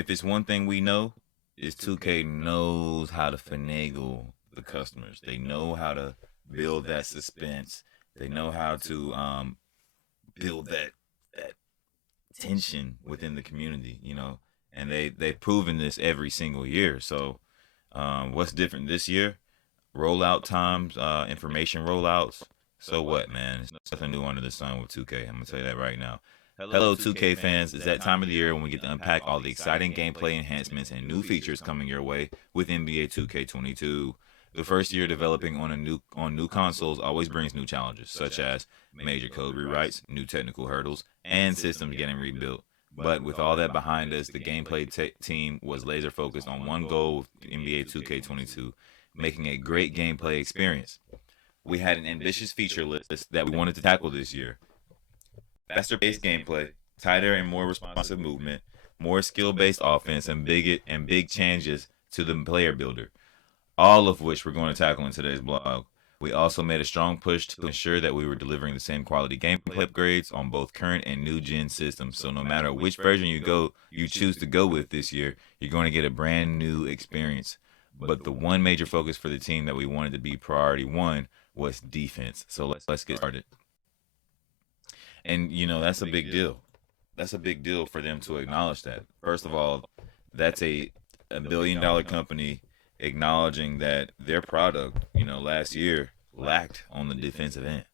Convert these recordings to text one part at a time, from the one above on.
if it's one thing we know, is 2K knows how to finagle the customers. They know how to build that suspense. They know how to build that tension within the community, and they've proven this every single year. So, what's different this year? Rollout times, information rollouts. So what, man? It's nothing new under the sun with 2K. I'm gonna tell you that right now. Hello, 2K fans. It's that time of the year when we get to unpack all the exciting gameplay enhancements and new features coming your way with NBA 2K22. The first year developing on new consoles always brings new challenges, such as major code rewrites, new technical hurdles, and systems getting rebuilt. But with all that behind us, the gameplay team was laser focused on one goal with NBA 2K22, making a great gameplay experience. We had an ambitious feature list that we wanted to tackle this year. Faster paced gameplay, tighter and more responsive movement, more skill based offense, and big changes to the player builder, all of which we're going to tackle in today's blog. We also made a strong push to ensure that we were delivering the same quality gameplay upgrades on both current and new gen systems. So no matter which version you choose to go with this year, you're going to get a brand new experience. But the one major focus for the team that we wanted to be priority one was defense. So let's get started. And that's a big deal. That's a big deal for them to acknowledge that. First of all, that's a billion-dollar company acknowledging that their product, last year lacked on the defensive end.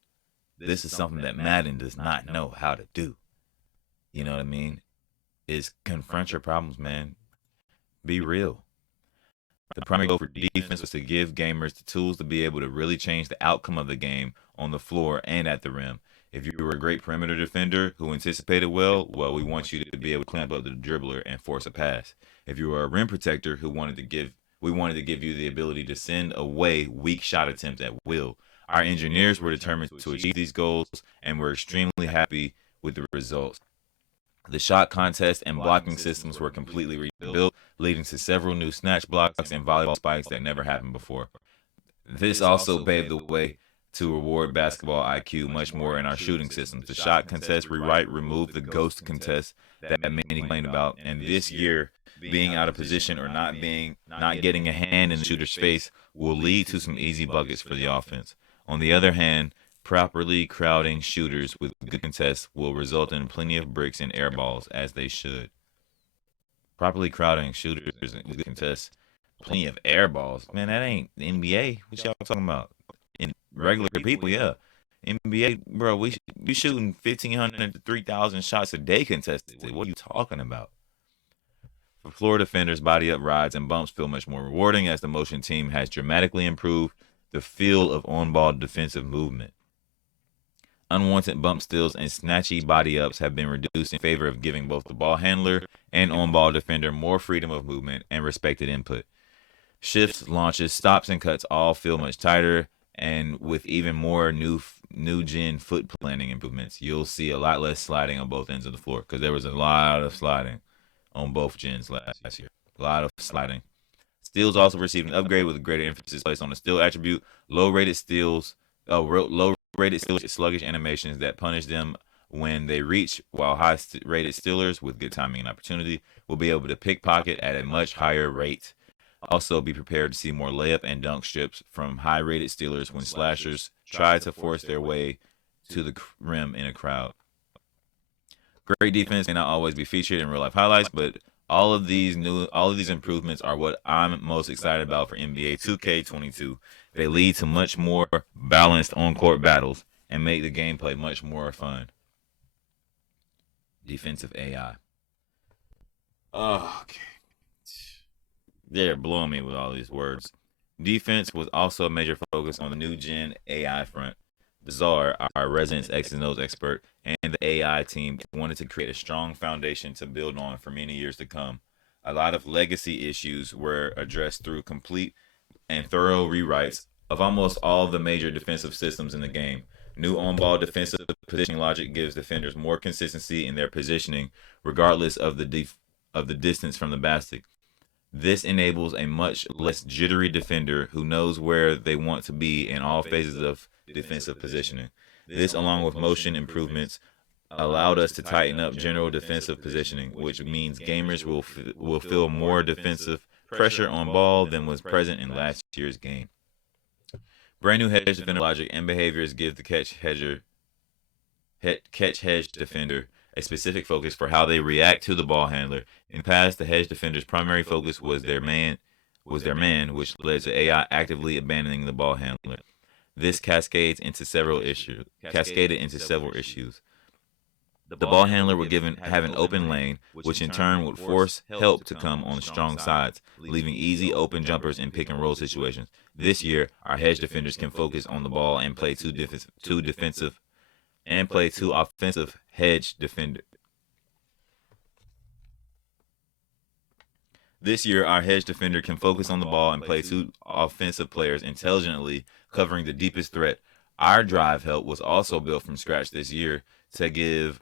This is something that Madden does not know how to do. You know what I mean? Is confront your problems, man. Be real. The primary goal for defense was to give gamers the tools to be able to really change the outcome of the game on the floor and at the rim. If you were a great perimeter defender who anticipated well, we want you to be able to clamp up the dribbler and force a pass. If you were a rim protector who we wanted to give you the ability to send away weak shot attempts at will. Our engineers were determined to achieve these goals, and we're extremely happy with the results. The shot contest and blocking systems were completely rebuilt, leading to several new snatch blocks and volleyball spikes that never happened before. This also paved the way to reward basketball IQ much more in our shooting systems. The shot contest rewrite removed the ghost contest that many complained about, and this year, being out of position or not getting a hand in the shooter's face will lead to some easy buckets for the offense. On the other hand, properly crowding shooters with good contests will result in plenty of bricks and air balls, as they should. Properly crowding shooters with good contests, plenty of air balls. Man, that ain't the NBA. What y'all talking about? In regular people, yeah. NBA, bro, we shooting 1,500 to 3,000 shots a day contested. What are you talking about? For floor defenders, body up rides and bumps feel much more rewarding as the motion team has dramatically improved the feel of on-ball defensive movement. Unwanted bump steals and snatchy body ups have been reduced in favor of giving both the ball handler and on-ball defender more freedom of movement and respected input. Shifts, launches, stops, and cuts all feel much tighter, and with even more new gen foot planning improvements, you'll see a lot less sliding on both ends of the floor, because there was a lot of sliding on both gens last year. A lot of sliding. Steals also received an upgrade with a greater emphasis placed on the steal attribute. Low-rated sluggish animations that punish them when they reach, while high-rated stealers with good timing and opportunity will be able to pickpocket at a much higher rate. Also, be prepared to see more layup and dunk strips from high-rated stealers when slashers try to force their way to the rim in a crowd. Great defense may not always be featured in real-life highlights, but all of these improvements are what I'm most excited about for NBA 2K22. They lead to much more balanced on-court battles and make the gameplay much more fun. Defensive AI. Oh, okay. They're blowing me with all these words. Defense was also a major focus on the new gen AI front. Bizarre, our resident X and O's expert, and the AI team wanted to create a strong foundation to build on for many years to come. A lot of legacy issues were addressed through complete and thorough rewrites of almost all of the major defensive systems in the game. New on-ball defensive positioning logic gives defenders more consistency in their positioning, regardless of the distance from the basket. This enables a much less jittery defender who knows where they want to be in all phases of defensive positioning. This, along with motion improvements, allowed us to tighten up general defensive positioning, which means gamers will feel more defensive pressure on ball than was present in last year's game. Brand new hedge defender logic and behaviors give the catch hedge defender a specific focus for how they react to the ball handler. In the past, the hedge defender's primary focus was their man, which led to AI actively abandoning the ball handler. This cascaded into several issues. The ball handler would have an open lane, which in turn would force help to come on the strong sides, leaving easy open jumpers in pick and roll situations. This year, our hedge defenders can focus on the ball and play two offensive hedge defender. This year, our hedge defender can focus on the ball and play two offensive players intelligently, covering the deepest threat. Our drive help was also built from scratch this year to give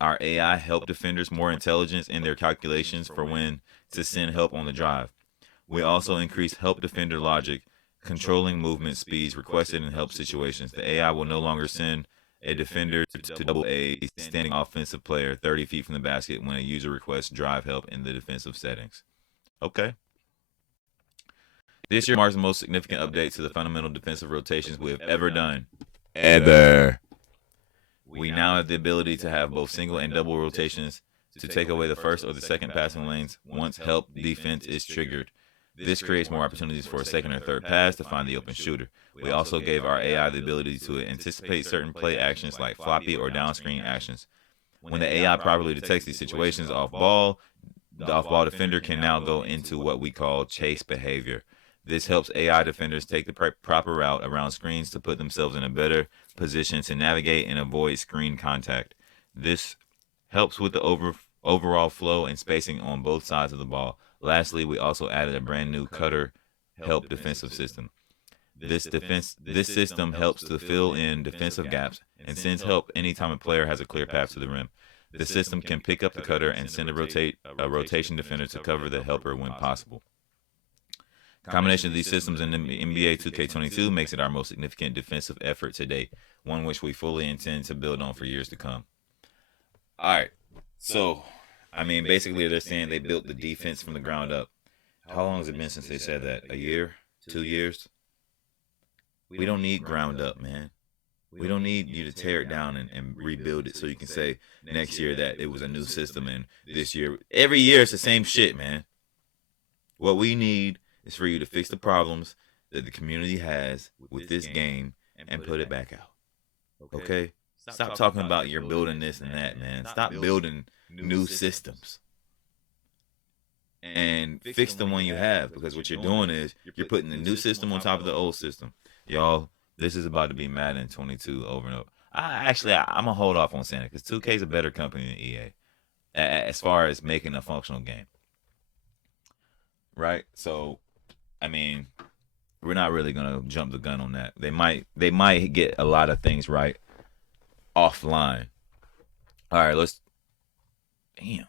our AI help defenders more intelligence in their calculations for when to send help on the drive. We also increased help defender logic, controlling movement speeds requested in help situations. The AI will no longer send a defender to double a standing offensive player 30 feet from the basket when a user requests drive help in the defensive settings. Okay. This year marks the most significant update to the fundamental defensive rotations we have ever done. We now have the ability to have both single and double rotations to take away the first or the second passing lanes once help defense is triggered. This creates more opportunities for a second or third pass to find the open shooter. We also gave our AI the ability to anticipate certain play actions like floppy or down screen actions. When the AI properly detects these situations the off-ball defender can now go into what we call chase behavior. This helps AI defenders take the proper route around screens to put themselves in a better position to navigate and avoid screen contact. This helps with the overall flow and spacing on both sides of the ball. Lastly, we also added a brand new cutter help defensive system. This system helps to fill in defensive gaps and sends help anytime a player has a clear path to the rim. The system can pick up the cutter and send a rotation defender to cover the helper when possible. The combination of these systems in NBA 2K22 makes it our most significant defensive effort to date, one which we fully intend to build on for years to come. All right, so, I mean, basically they're saying they built the defense from the ground up. How long has it been since they said that? A year? 2 years? We don't need ground up, man. We don't need you to tear it down and rebuild it so you can say next year that it was a new system and this year. Every year it's the same shit, man. What we need is for you to fix the problems that the community has with this game and put it back out. Okay? Stop talking about you're building this and that, man. Stop building new systems. And fix the one you have, because what you're doing is you're putting the new system on top of the old system. Y'all, this is about to be Madden 22 over and over. I'm going to hold off on saying it because 2K is a better company than EA as far as making a functional game. Right? So, I mean, we're not really going to jump the gun on that. They might get a lot of things right offline. All right, damn,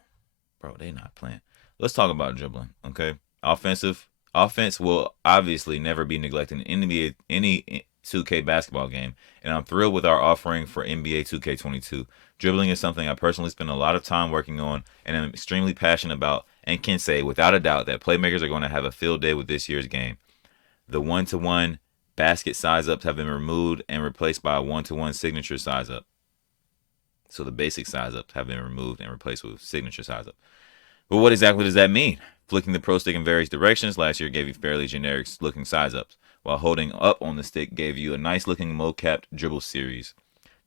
bro, they not playing. Let's talk about dribbling, okay? Offense will obviously never be neglected in any 2K basketball game, and I'm thrilled with our offering for NBA 2K22. Dribbling is something I personally spend a lot of time working on, and I'm extremely passionate about, and can say without a doubt that playmakers are going to have a field day with this year's game. The one-to-one basket size-ups have been removed and replaced by a one-to-one signature size-up. So the basic size-ups have been removed and replaced with signature size-up. But what exactly does that mean? Flicking the pro stick in various directions last year gave you fairly generic looking size-ups, while holding up on the stick gave you a nice looking low-capped dribble series.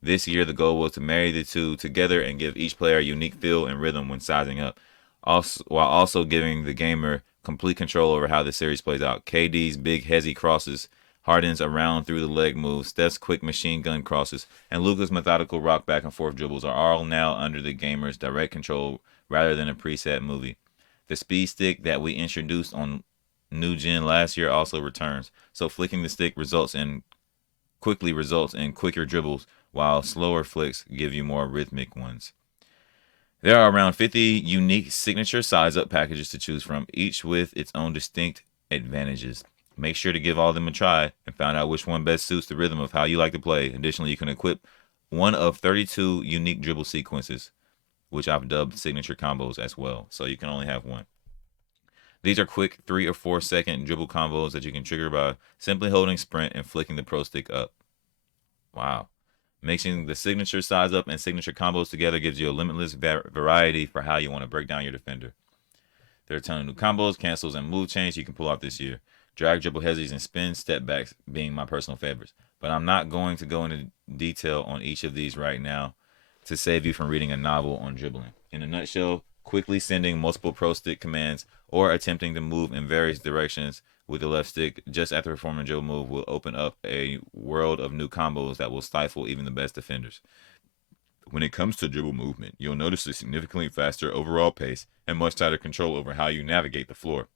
This year the goal was to marry the two together and give each player a unique feel and rhythm when sizing up, while also giving the gamer complete control over how the series plays out. KD's big heavy crosses, Harden's around through the leg moves, Steph's quick machine gun crosses, and Luka's methodical rock back and forth dribbles are all now under the gamer's direct control rather than a preset movie. The speed stick that we introduced on New Gen last year also returns, so flicking the stick quickly results in quicker dribbles, while slower flicks give you more rhythmic ones. There are around 50 unique signature size-up packages to choose from, each with its own distinct advantages. Make sure to give all of them a try and find out which one best suits the rhythm of how you like to play. Additionally, you can equip one of 32 unique dribble sequences, which I've dubbed signature combos as well. So you can only have one. These are quick 3 or 4 second dribble combos that you can trigger by simply holding sprint and flicking the pro stick up. Wow. Mixing the signature size up and signature combos together gives you a limitless variety for how you want to break down your defender. There are a ton of new combos, cancels, and move chains you can pull out this year. Drag, dribble, hezzies, and spin step backs being my personal favorites. But I'm not going to go into detail on each of these right now to save you from reading a novel on dribbling. In a nutshell, quickly sending multiple pro stick commands or attempting to move in various directions with the left stick just after performing a dribble move will open up a world of new combos that will stifle even the best defenders. When it comes to dribble movement, you'll notice a significantly faster overall pace and much tighter control over how you navigate the floor.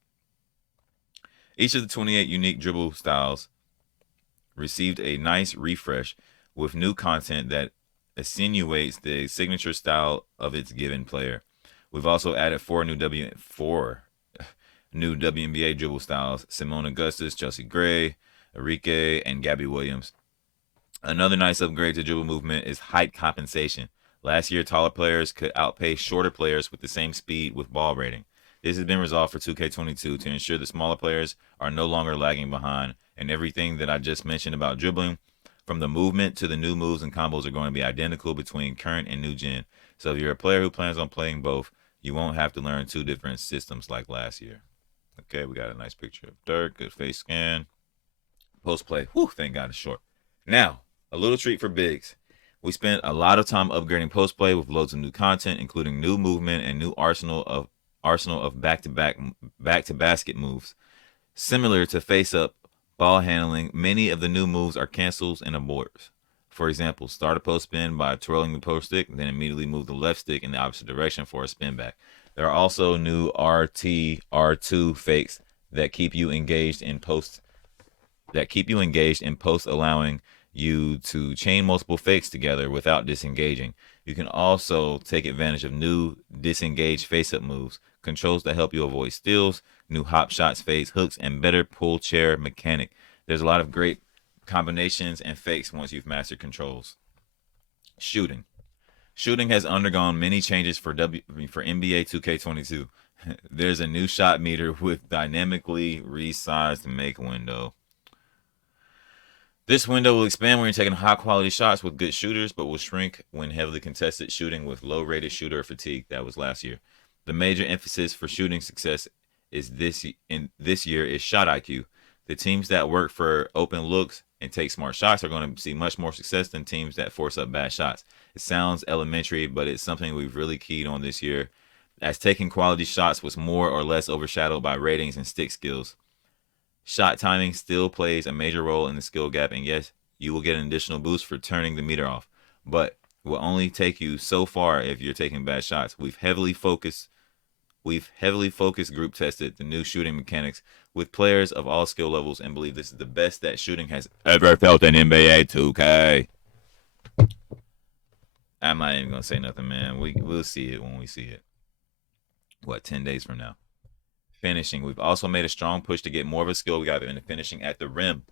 Each of the 28 unique dribble styles received a nice refresh with new content that attenuates the signature style of its given player. We've also added four new WNBA dribble styles: Simone Augustus, Chelsea Gray, Enrique, and Gabby Williams. Another nice upgrade to dribble movement is height compensation. Last year, taller players could outpace shorter players with the same speed with ball rating. This has been resolved for 2K22 to ensure that smaller players are no longer lagging behind, and everything that I just mentioned about dribbling, from the movement to the new moves and combos, are going to be identical between current and new gen. So if you're a player who plans on playing both, you won't have to learn two different systems like last year. Okay, we got a nice picture of Dirk, good face scan. Post play, whew, thank God it's short. Now, a little treat for bigs. We spent a lot of time upgrading post play with loads of new content, including new movement and new arsenal of back to basket moves. Similar to face up ball handling, many of the new moves are cancels and aborts. For example, start a post spin by twirling the post stick, then immediately move the left stick in the opposite direction for a spin back. There are also new RT R2 fakes that keep you engaged in post, allowing you to chain multiple fakes together without disengaging. You can also take advantage of new disengaged face-up moves, controls that help you avoid steals, new hop shots, fades, hooks, and better pull chair mechanic. There's a lot of great combinations and fakes once you've mastered controls. Shooting. Shooting has undergone many changes for NBA 2K22. There's a new shot meter with dynamically resized make window. This window will expand when you're taking high quality shots with good shooters, but will shrink when heavily contested shooting with low rated shooter fatigue. That was last year. The major emphasis for shooting success is this year is shot IQ. The teams that work for open looks and take smart shots are going to see much more success than teams that force up bad shots. It sounds elementary, but it's something we've really keyed on this year, as taking quality shots was more or less overshadowed by ratings and stick skills. Shot timing still plays a major role in the skill gap, and yes, you will get an additional boost for turning the meter off, but will only take you so far if you're taking bad shots. We've heavily focused group tested the new shooting mechanics with players of all skill levels and believe this is the best that shooting has ever felt in NBA 2K. I'm not even gonna say nothing, man. We'll see it when we see it. 10 days from now? Finishing. We've also made a strong push to get more of a skill gap in the finishing at the rim.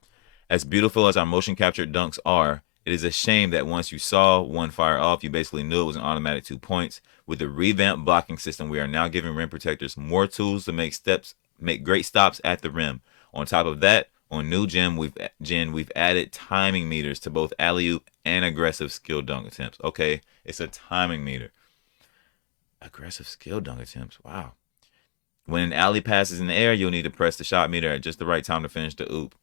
As beautiful as our motion captured dunks are, it is a shame that once you saw one fire off, you basically knew it was an automatic 2 points. With the revamped blocking system, we are now giving rim protectors more tools to make great stops at the rim. On top of that, on new gen, we've added timing meters to both alley-oop and aggressive skill dunk attempts. Okay, it's a timing meter. Aggressive skill dunk attempts. Wow. When an alley pass is in the air, you'll need to press the shot meter at just the right time to finish the oop.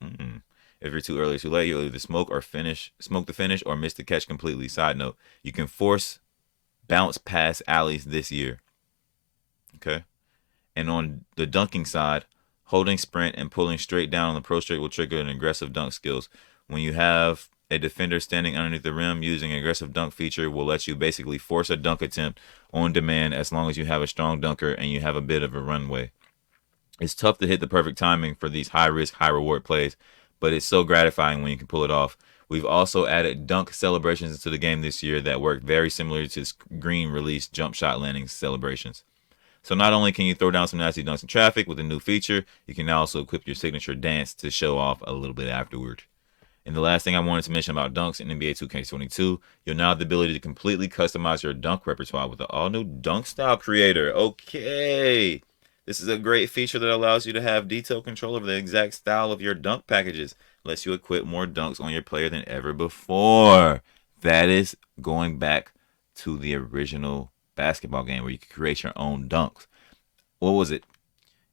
If you're too early or too late, you'll either smoke the finish, or miss the catch completely. Side note, you can force bounce pass alleys this year. Okay? And on the dunking side, holding sprint and pulling straight down on the pro straight will trigger an aggressive dunk skills. When you have a defender standing underneath the rim, using an aggressive dunk feature will let you basically force a dunk attempt on demand as long as you have a strong dunker and you have a bit of a runway. It's tough to hit the perfect timing for these high risk, high reward plays, but it's so gratifying when you can pull it off. We've also added dunk celebrations into the game this year that work very similar to screen release jump shot landing celebrations. So not only can you throw down some nasty dunks in traffic with a new feature, you can now also equip your signature dance to show off a little bit afterward. And the last thing I wanted to mention about dunks in NBA 2K22, you'll now have the ability to completely customize your dunk repertoire with the all-new Dunk Style Creator. Okay. This is a great feature that allows you to have detailed control over the exact style of your dunk packages. Lets you equip more dunks on your player than ever before. That is going back to the original basketball game where you could create your own dunks. What was it?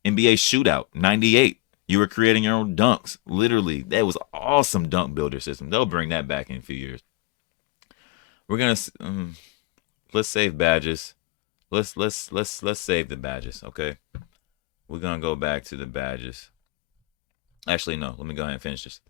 NBA Shootout 98. You were creating your own dunks. Literally, that was an awesome dunk builder system. They'll bring that back in a few years. We're gonna let's save badges. Let's save the badges. Okay, we're gonna go back to the badges. Actually, no. Let me go ahead and finish this.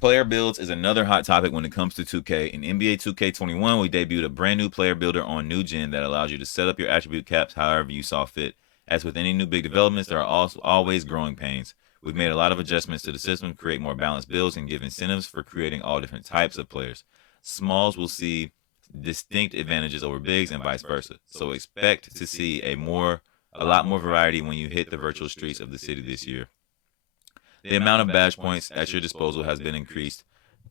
Player builds is another hot topic when it comes to 2K. In NBA 2K21, we debuted a brand new player builder on New Gen that allows you to set up your attribute caps however you saw fit. As with any new big developments, there are also always growing pains. We've made a lot of adjustments to the system to create more balanced builds and give incentives for creating all different types of players. Smalls will see distinct advantages over bigs and vice versa. So expect to see a lot more variety when you hit the virtual streets of the city this year. The amount of badge points at your disposal has been increased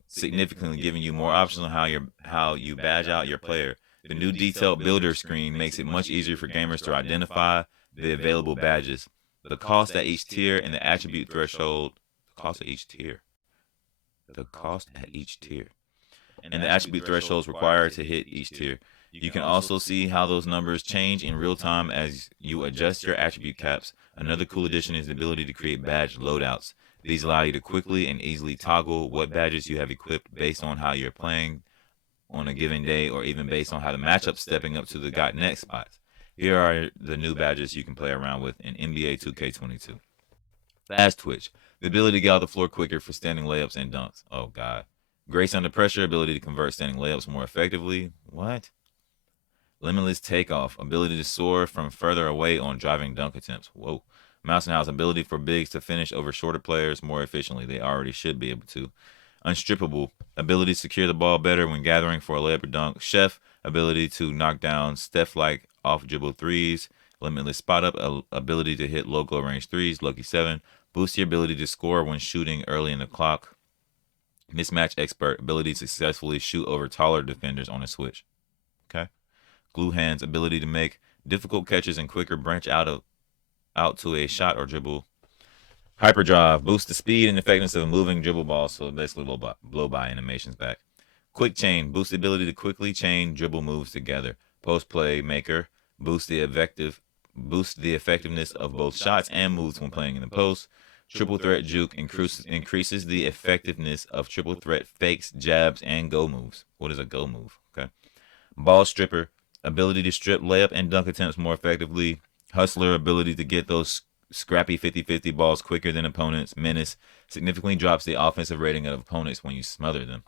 significantly, giving you more options on how you badge out your player. The new detailed builder screen makes it much easier for gamers to identify the available badges, the cost at each tier, and the attribute threshold. The cost at each tier. The cost at each tier. And the attribute thresholds required to hit each tier. You can also see how those numbers change in real time as you adjust your attribute caps. Another cool addition is the ability to create badge loadouts. These allow you to quickly and easily toggle what badges you have equipped based on how you're playing on a given day, or even based on how the matchup's stepping up to the got next spots. Here are the new badges you can play around with in NBA 2K22. Fast twitch, the ability to get out the floor quicker for standing layups and dunks. Oh god. Grace under pressure, ability to convert standing layups more effectively. What? Limitless takeoff, ability to soar from further away on driving dunk attempts. Whoa. Mouse and House, ability for bigs to finish over shorter players more efficiently. They already should be able to. Unstrippable, ability to secure the ball better when gathering for a layup or dunk. Chef, ability to knock down Steph-like off-dribble threes. Limitless spot up, ability to hit low-goal range threes. Lucky 7, boost your ability to score when shooting early in the clock. Mismatch expert, ability to successfully shoot over taller defenders on a switch. Okay. Glue hands, ability to make difficult catches and quicker branch out to a shot or dribble. Hyperdrive, boost the speed and effectiveness of a moving dribble ball, so basically blow by animations back. Quick chain, boost the ability to quickly chain dribble moves together. Post play maker, boost the effectiveness of both shots and moves when playing in the post. Triple threat juke increases the effectiveness of triple threat fakes, jabs, and go moves. What is a go move? Okay. Ball stripper, ability to strip layup and dunk attempts more effectively. Hustler, ability to get those scrappy 50-50 balls quicker than opponents. Menace, significantly drops the offensive rating of opponents when you smother them.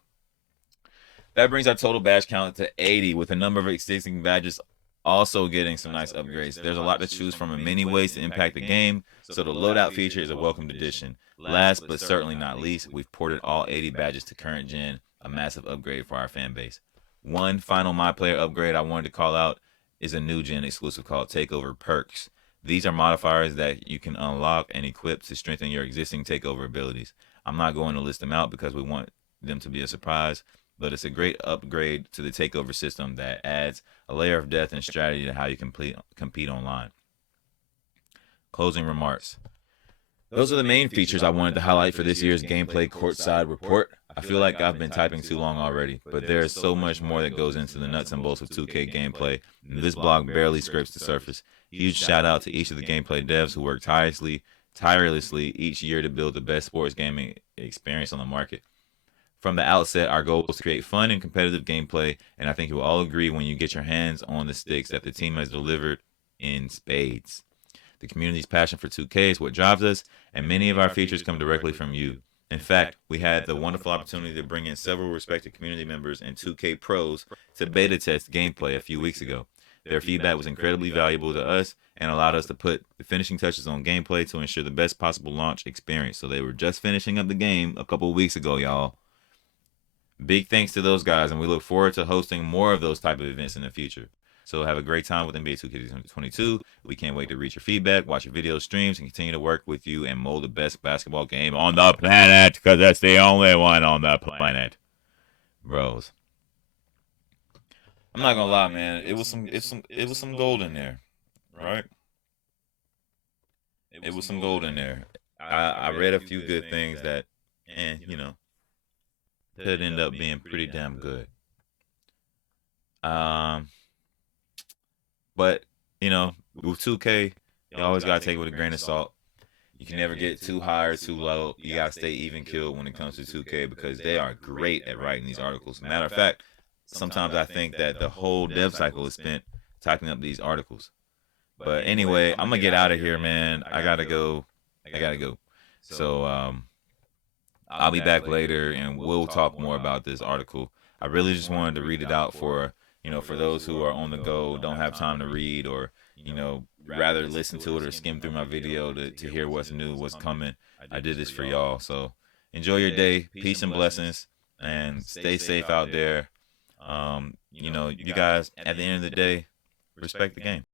That brings our total badge count to 80, with a number of existing badges also getting some nice upgrades. There's a lot to choose from in many ways to impact the game, so the loadout feature is a welcomed addition. Last but certainly not least, we've ported all 80 badges to current gen, a massive upgrade for our fan base. One final My Player upgrade I wanted to call out is a new gen exclusive called Takeover Perks. These are modifiers that you can unlock and equip to strengthen your existing takeover abilities. I'm not going to list them out because we want them to be a surprise, but it's a great upgrade to the takeover system that adds a layer of depth and strategy to how you compete online. Closing remarks. Those are the main features I wanted to highlight for this year's Gameplay Courtside Report. I feel like I've been typing too long already, but there is so much more that goes into the nuts and bolts of 2K gameplay, and this blog barely scrapes the surface. Huge shout out to each of the gameplay devs who work tirelessly each year to build the best sports gaming experience on the market. From the outset, our goal is to create fun and competitive gameplay, and I think you will all agree when you get your hands on the sticks that the team has delivered in spades. The community's passion for 2K is what drives us, and many of our features come directly from you. In fact, we had the wonderful opportunity to bring in several respected community members and 2K pros to beta test gameplay a few weeks ago. Their feedback was incredibly valuable to us and allowed us to put the finishing touches on gameplay to ensure the best possible launch experience. So they were just finishing up the game a couple of weeks ago, y'all. Big thanks to those guys, and we look forward to hosting more of those type of events in the future. So have a great time with NBA 2K22. We can't wait to read your feedback, watch your video streams, and continue to work with you and mold the best basketball game on the planet, because that's the only one on the planet. Bros. I'm not gonna lie, man. It was some gold in there, right? It was some gold in there. I read a few good things that, and could end up being pretty damn good. Um, but with 2K, you always gotta take it with a grain of salt. You can never get too high or too low. You gotta stay even keeled when it comes to 2K, because they are great at writing these articles. Matter of fact, sometimes I think that the whole dev cycle is spent typing up these articles. But anyway, I'm gonna get out of here, man. I gotta go. So I'll be back later, and we'll talk more about this article. I really just wanted to read it out for for those who are on the go, don't have time to read, or rather listen to it or skim through my video to hear what's new, what's coming. I did this for y'all. So enjoy your day. Peace and blessings, and stay safe out there. You guys, at the end of the day, respect the game.